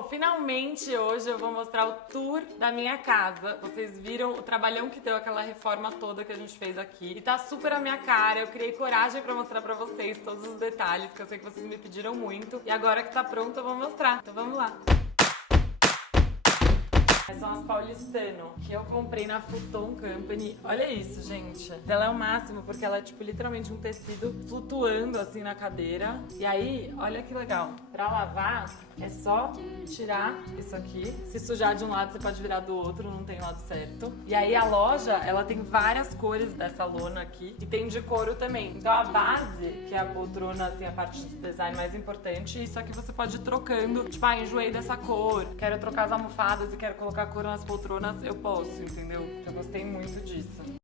Bom, finalmente hoje eu vou mostrar o tour da minha casa. Vocês viram o trabalhão que deu aquela reforma toda que a gente fez aqui. E tá super a minha cara, eu criei coragem pra mostrar pra vocês todos os detalhes, que eu sei que vocês me pediram muito. E agora que tá pronto eu vou mostrar, então vamos lá. Essas são as Paulistano, que eu comprei na Futon Company. Olha isso, gente. Ela é o máximo, porque ela é, tipo, literalmente um tecido flutuando, assim, na cadeira. E aí, olha que legal. Pra lavar, é só tirar isso aqui. Se sujar de um lado, você pode virar do outro, não tem lado certo. E aí, a loja, ela tem várias cores dessa lona aqui. E tem de couro também. Então, a base, que é a poltrona, assim, a parte de design mais importante, isso aqui você pode ir trocando. Tipo, enjoei dessa cor, quero trocar as almofadas e quero colocar cor nas poltronas, eu posso, entendeu? Eu gostei muito disso.